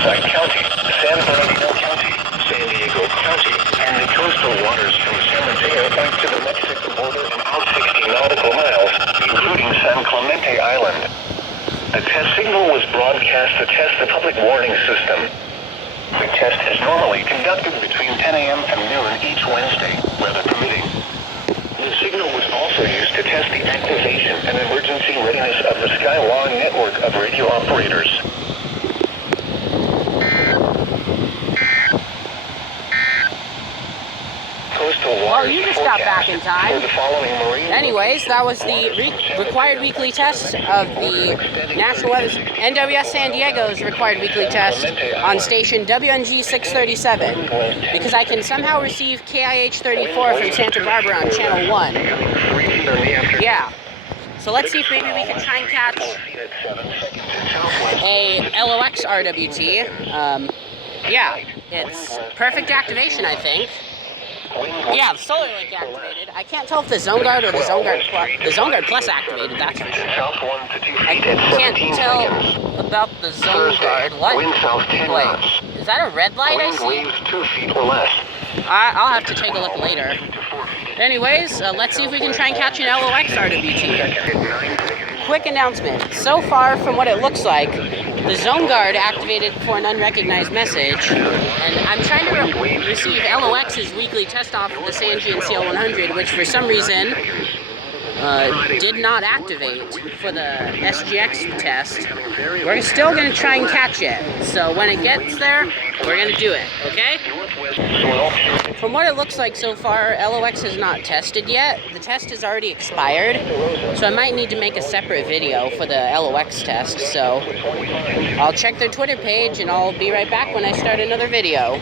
Riverside County, San Bernardino County, San Diego County, and the coastal waters from San Mateo back to the Mexican border and out 60 nautical miles, including San Clemente Island. A test signal was broadcast to test the public warning system. The test is normally conducted between 10 a.m. and noon each Wednesday, weather permitting. The signal was also used to test the activation and emergency readiness of the Skywalk network of radio operators. Well, you just got back in time. Anyways, that was the required weekly test of the National Weather NWS San Diego's required weekly test on station WNG 637, because I can somehow receive KIH 34 from Santa Barbara on channel 1. Yeah. So let's see if maybe we can try and catch a LOX RWT. Yeah, it's perfect activation, I think. Yeah, Solar Link activated. I can't tell if the Zone Guard or the Zone Guard Plus activated, that's for sure. I can't tell about the Zone Guard. What? Wait, is that a red light I see? I'll have to take a look later. Anyways, let's see if we can try and catch an LOX RWT. Quick announcement. So far, from what it looks like, the Zone Guard activated for an unrecognized message, and I'm trying to receive LOX's weekly test off of the Sangean CL-100, which for some reason did not activate for the SGX test. We're still going to try and catch it, so when it gets there, we're going to do it, okay? From what it looks like so far, LOX has not tested yet. The test is already expired, so I might need to make a separate video for the LOX test, so I'll check their Twitter page and I'll be right back when I start another video.